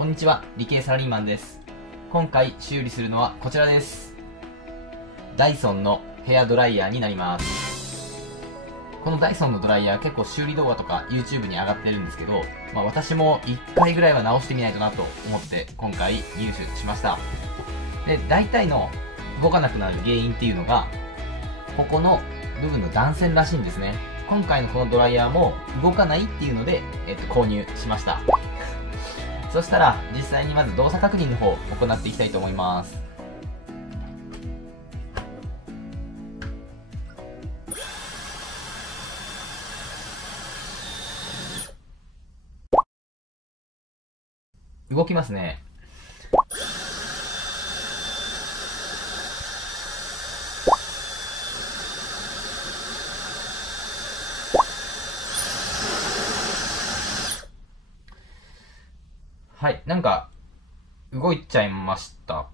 こんにちは、理系サラリーマンです。今回修理するのはこちらです。ダイソンのヘアドライヤーになります。このダイソンのドライヤー結構修理動画とか YouTube に上がってるんですけど、私も1回ぐらいは直してみないとなと思って今回入手しました。で、大体の動かなくなる原因っていうのが、ここの部分の断線らしいんですね。今回のこのドライヤーも動かないっていうので、購入しました。そしたら実際にまず動作確認の方を行っていきたいと思います。動きますね。はい、なんか動いちゃいました。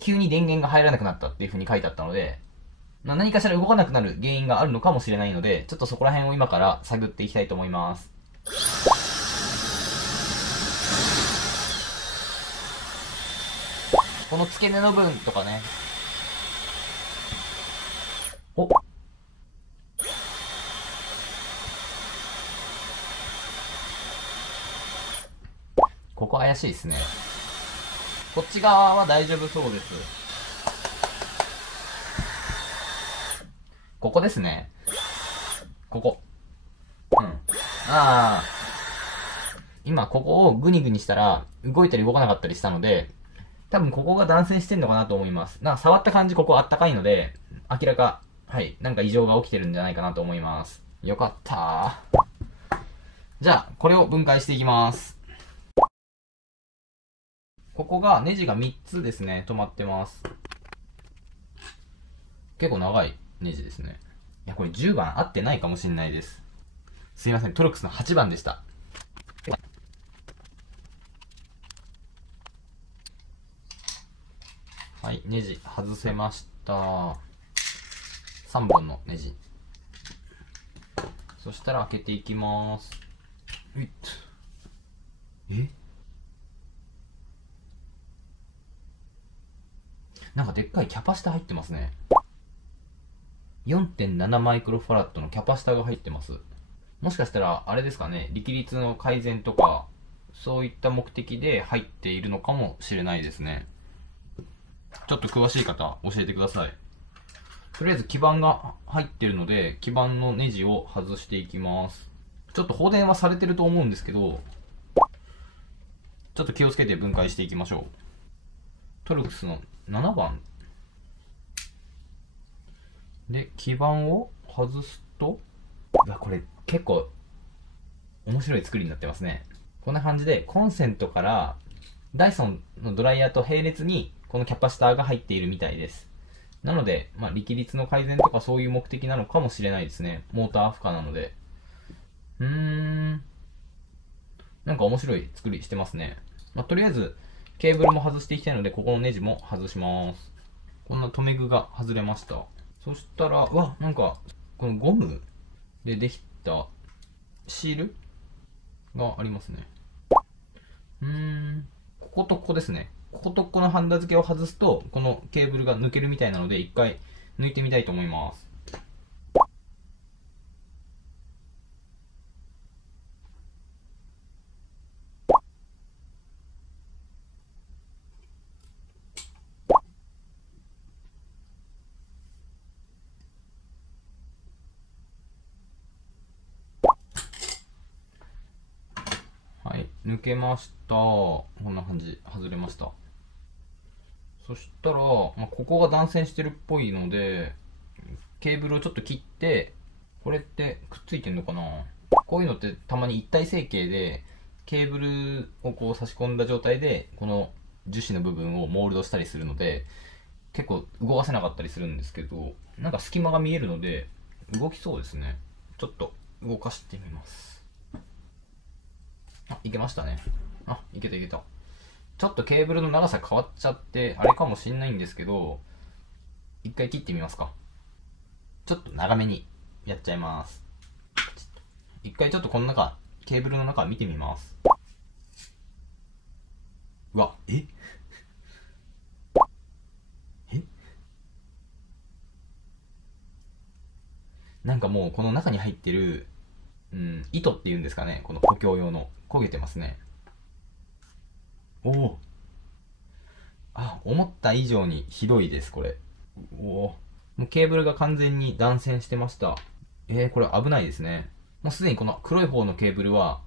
急に電源が入らなくなったっていう風に書いてあったので、何かしら動かなくなる原因があるのかもしれないので、ちょっとそこら辺を今から探っていきたいと思います。この付け根の部分とかね。お、ここ怪しいですね。こっち側は大丈夫そうです。ここですね。ここ。今ここをグニグニしたら動いたり動かなかったりしたので、多分ここが断線してんのかなと思います。触った感じここあったかいので、明らか、なんか異常が起きてるんじゃないかなと思います。よかったー。じゃあ、これを分解していきます。ここがネジが3つですね、止まってます。結構長いネジですね。いや、これ10番合ってないかもしれないです。すいません、トルクスの8番でした。はい、ネジ外せました。3本のネジ。そしたら開けていきます。なんかでっかいキャパシタ入ってますね。4.7 マイクロファラッドのキャパシタが入ってます。もしかしたら、あれですかね、力率の改善とか、そういった目的で入っているのかもしれないですね。ちょっと詳しい方、教えてください。とりあえず基板が入ってるので、基板のネジを外していきます。ちょっと放電はされてると思うんですけど、ちょっと気をつけて分解していきましょう。トルクスの7番。で、基板を外すと、これ結構面白い作りになってますね。こんな感じで、コンセントからダイソンのドライヤーと並列にこのキャパシターが入っているみたいです。なので、力率の改善とかそういう目的なのかもしれないですね。モーター負荷なので。なんか面白い作りしてますね。とりあえず、ケーブルも外していきたいので、ここのネジも外します。こんな留め具が外れました。そしたら、なんか、このゴムでできたシールがありますね。こことここですね。こことここのハンダ付けを外すと、このケーブルが抜けるみたいなので、一回抜いてみたいと思います。はい、抜けました。こんな感じ、外れました。そしたら、ここが断線してるっぽいので、ケーブルをちょっと切って、これってくっついてんのかな。こういうのってたまに一体成形で、ケーブルをこう差し込んだ状態で、この樹脂の部分をモールドしたりするので、結構動かせなかったりするんですけど、なんか隙間が見えるので、動きそうですね。ちょっと動かしてみます。いけましたね。いけたいけた。ちょっとケーブルの長さ変わっちゃって、あれかもしんないんですけど、一回切ってみますか。ちょっと長めにやっちゃいます。一回ちょっとこの中、ケーブルの中見てみます。うわ、なんかもうこの中に入ってる、糸っていうんですかね、この補強用の焦げてますね。おお、思った以上にひどいです、これ。おお、もうケーブルが完全に断線してました。これ危ないですね。もうすでにこの黒い方のケーブルは、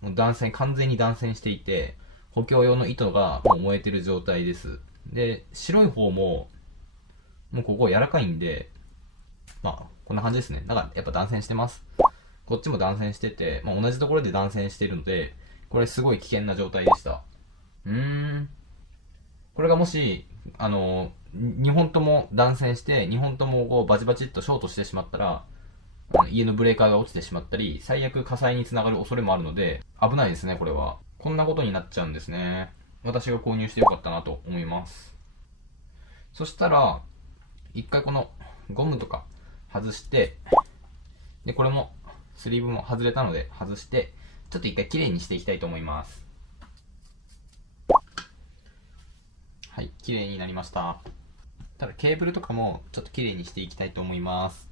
もう完全に断線していて、補強用の糸がもう燃えてる状態です。で、白い方も、もうここ柔らかいんで、こんな感じですね。だからやっぱ断線してます。こっちも断線してて、同じところで断線してるので、これすごい危険な状態でした。これがもし、2本とも断線して、2本ともこうバチバチっとショートしてしまったら、家のブレーカーが落ちてしまったり、最悪火災につながる恐れもあるので、危ないですね、これは。こんなことになっちゃうんですね。私が購入してよかったなと思います。そしたら、一回このゴムとか外して、で、これも、スリーブも外れたので外して、ちょっと一回きれいにしていきたいと思います。はい、きれいになりました。ただケーブルとかもちょっときれいにしていきたいと思います。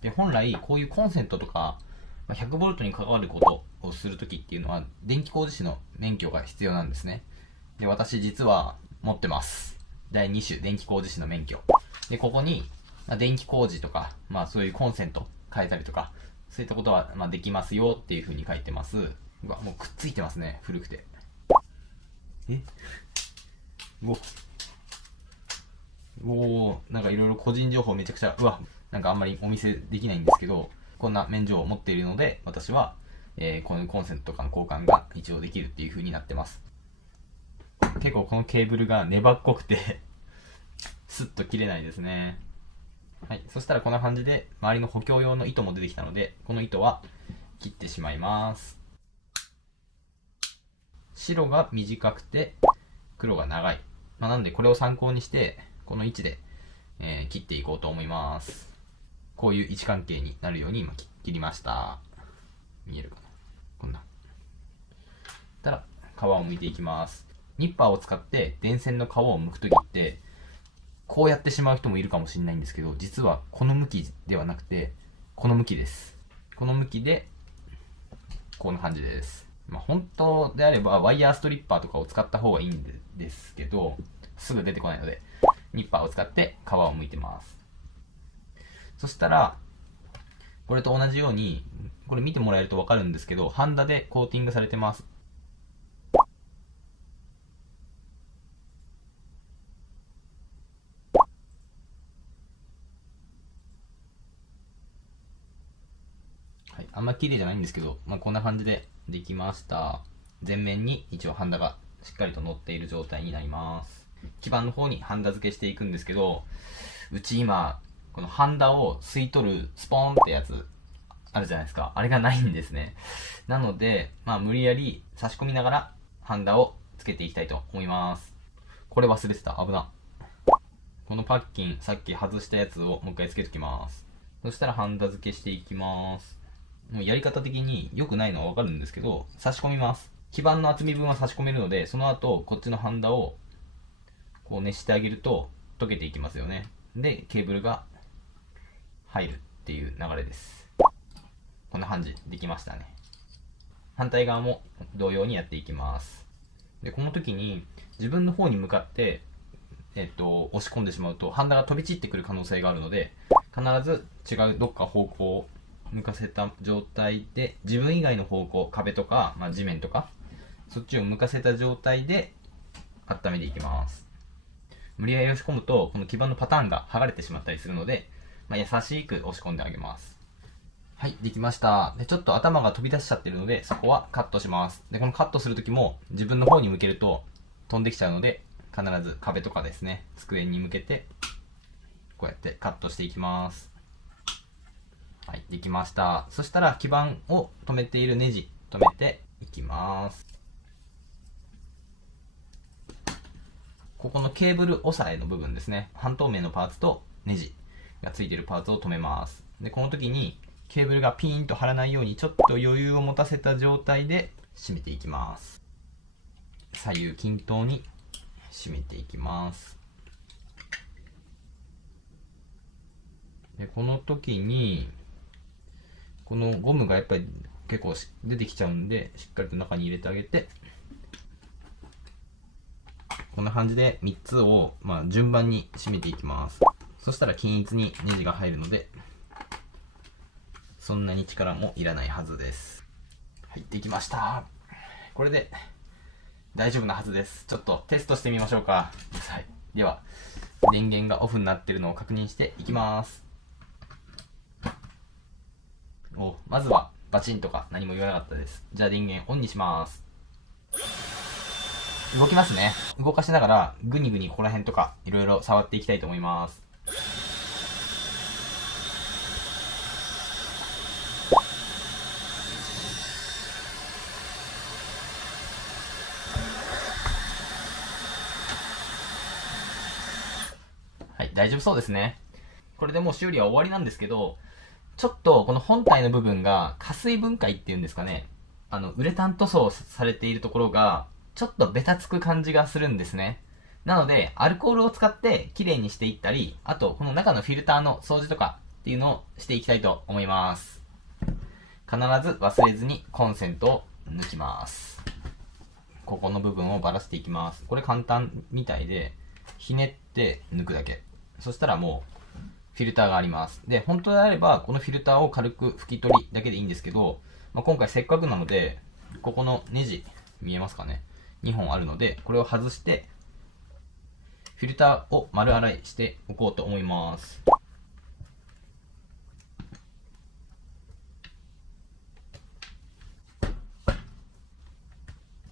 で、本来こういうコンセントとか 100V に関わることをするときっていうのは電気工事士の免許が必要なんですね。で、私実は持ってます。第2種電気工事士の免許。で、ここに電気工事とか、そういうコンセント変えたりとか、そういったことはできますよっていう風に書いてます。うわ、もうくっついてますね、古くて。なんかいろいろ個人情報めちゃくちゃ、なんかあんまりお見せできないんですけど、こんな免状を持っているので、私は、このコンセントとかの交換が一応できるっていう風になってます。結構このケーブルが粘っこくてスッと切れないですね。はい。そしたらこんな感じで、周りの補強用の糸も出てきたので、この糸は切ってしまいます。白が短くて、黒が長い。なんでこれを参考にして、この位置で、切っていこうと思います。こういう位置関係になるように今切りました。見えるかな、こんな。たら、皮を剥いていきます。ニッパーを使って電線の皮を剥くときって、こうやってしまう人もいるかもしれないんですけど、実はこの向きではなくて、この向きです。この向きで、こんな感じです。本当であれば、ワイヤーストリッパーとかを使った方がいいんですけど、すぐ出てこないので、ニッパーを使って皮を剥いてます。そしたら、これと同じように、これ見てもらえるとわかるんですけど、ハンダでコーティングされてます。はい、あんま綺麗じゃないんですけど、こんな感じでできました。前面に一応ハンダがしっかりと乗っている状態になります。基板の方にハンダ付けしていくんですけど、うち今、このハンダを吸い取るスポーンってやつあるじゃないですか。あれがないんですね。なので、無理やり差し込みながらハンダをつけていきたいと思います。これ忘れてた。危な。このパッキン、さっき外したやつをもう一回つけときます。そしたらハンダ付けしていきます。もうやり方的に良くないのはわかるんですけど、差し込みます。基板の厚み分は差し込めるので、その後、こっちのハンダをこう熱してあげると溶けていきますよね。で、ケーブルが入るっていう流れです。こんな感じできましたね。反対側も同様にやっていきます。で、この時に自分の方に向かって押し込んでしまうとハンダが飛び散ってくる可能性があるので、必ず違うどっか方向を向かせた状態で、自分以外の方向、壁とか、地面とかそっちを向かせた状態で温めていきます。無理やり押し込むとこの基板のパターンが剥がれてしまったりするので、優しく押し込んであげます。はい、できました。で、ちょっと頭が飛び出しちゃってるので、そこはカットします。で、このカットするときも自分の方に向けると飛んできちゃうので、必ず壁とかですね、机に向けてこうやってカットしていきます。はい、できました。そしたら基板を止めているネジ止めていきます。ここのケーブル押さえの部分ですね、半透明のパーツとネジ、がついてるパーツを止めます。で、この時にケーブルがピーンと張らないようにちょっと余裕を持たせた状態で締めていきます。左右均等に締めていきます。で、この時にこのゴムがやっぱり結構出てきちゃうんで、しっかりと中に入れてあげて、こんな感じで3つを、順番に締めていきます。そしたら均一にネジが入るので、そんなに力もいらないはずです。はい、できました。これで大丈夫なはずです。ちょっとテストしてみましょうか。はい、では電源がオフになっているのを確認していきます。まずはバチンとか何も言わなかったです。じゃあ電源オンにします。動きますね。動かしながらグニグニここら辺とかいろいろ触っていきたいと思います。はい、大丈夫そうですね。これでもう修理は終わりなんですけど、ちょっとこの本体の部分が加水分解っていうんですかね。ウレタン塗装されているところがちょっとベタつく感じがするんですね。なので、アルコールを使ってきれいにしていったり、あと、この中のフィルターの掃除とかっていうのをしていきたいと思います。必ず忘れずにコンセントを抜きます。ここの部分をばらしていきます。これ簡単みたいで、ひねって抜くだけ。そしたらもう、フィルターがあります。で、本当であれば、このフィルターを軽く拭き取りだけでいいんですけど、今回せっかくなので、ここのネジ、見えますかね？2本あるので、これを外して、フィルターを丸洗いしておこうと思います。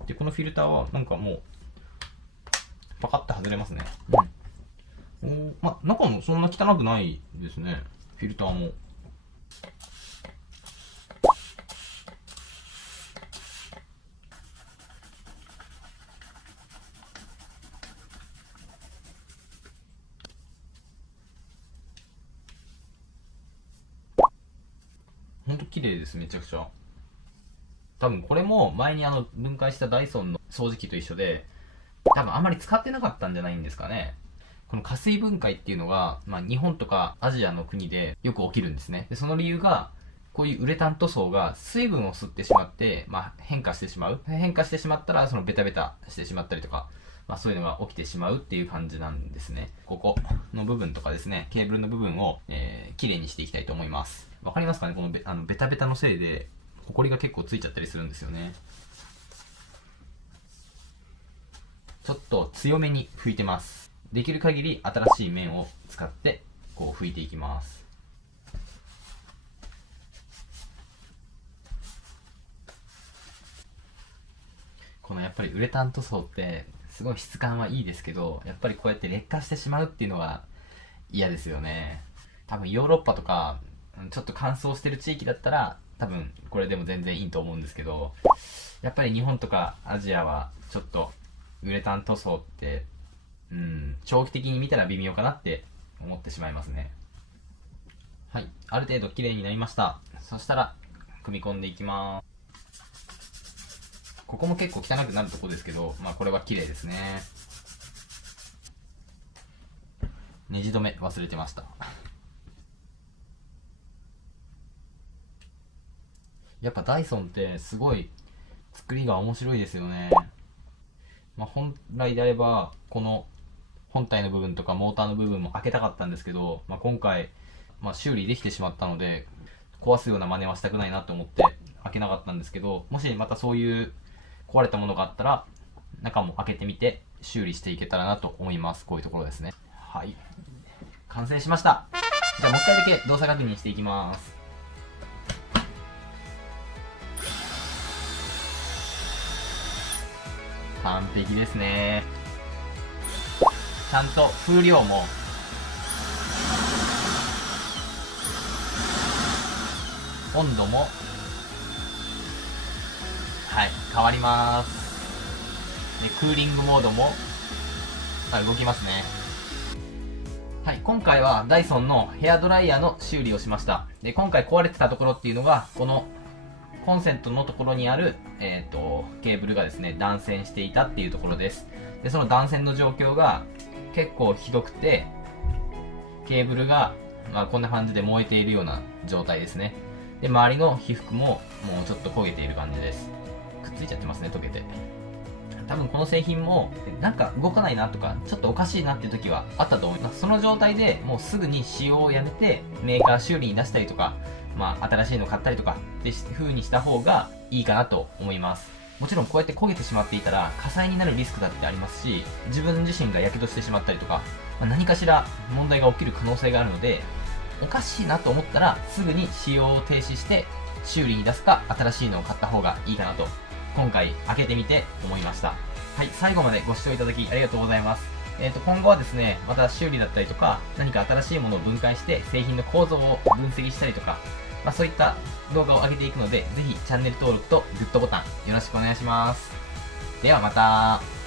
で、このフィルターはなんかもう、パカッと外れますね。中もそんな汚くないですね。フィルターも。ほんと綺麗です、めちゃくちゃ。多分これも前に分解したダイソンの掃除機と一緒で、多分あんまり使ってなかったんじゃないんですかね。この加水分解っていうのが、日本とかアジアの国でよく起きるんですね。で、その理由が、こういうウレタン塗装が水分を吸ってしまって、変化してしまう。変化してしまったら、そのベタベタしてしまったりとか、そういうのが起きてしまうっていう感じなんですね。ここの部分とかですね、ケーブルの部分を、綺麗にしていきたいと思います。わかりますかね？このベタベタのせいで、ホコリが結構ついちゃったりするんですよね。ちょっと強めに拭いてます。できる限り新しい面を使ってこう拭いていきます。このやっぱりウレタン塗装ってすごい質感はいいですけど、やっぱりこうやって劣化してしまうっていうのは嫌ですよね。多分ヨーロッパとかちょっと乾燥してる地域だったら多分これでも全然いいと思うんですけど、やっぱり日本とかアジアはちょっとウレタン塗装って長期的に見たら微妙かなって思ってしまいますね。はい、ある程度綺麗になりました。そしたら組み込んでいきます。ここも結構汚くなるとこですけど、これは綺麗ですね。ネジ止め忘れてました。やっぱダイソンってすごい作りが面白いですよね。本来であればこの本体の部分とかモーターの部分も開けたかったんですけど、今回、修理できてしまったので壊すような真似はしたくないなと思って開けなかったんですけど、もしまたそういう壊れたものがあったら中も開けてみて修理していけたらなと思います。こういうところですね。はい、完成しました。じゃあもう一回だけ動作確認していきます。完璧ですね。ちゃんと風量も温度も変わります。でクーリングモードも動きますね。はい、今回はダイソンのヘアドライヤーの修理をしました。で、今回壊れてたところっていうのが、このコンセントのところにある、ケーブルがですね、断線していたっていうところです。で、その断線の状況が結構ひどくて、ケーブルが、こんな感じで燃えているような状態ですね。で、周りの被覆ももうちょっと焦げている感じです。くっついちゃってますね、溶けて。多分この製品もなんか動かないなとかちょっとおかしいなっていう時はあったと思います。その状態でもうすぐに使用をやめてメーカー修理に出したりとか、新しいの買ったりとかって風にした方がいいかなと思います。もちろんこうやって焦げてしまっていたら火災になるリスクだってありますし、自分自身が火傷してしまったりとか、何かしら問題が起きる可能性があるので、おかしいなと思ったらすぐに使用を停止して修理に出すか新しいのを買った方がいいかなと今回開けてみて思いました。はい、最後までご視聴いただきありがとうございます。今後はですね、また修理だったりとか、何か新しいものを分解して製品の構造を分析したりとか、そういった動画を上げていくので、ぜひチャンネル登録とグッドボタンよろしくお願いします。ではまた。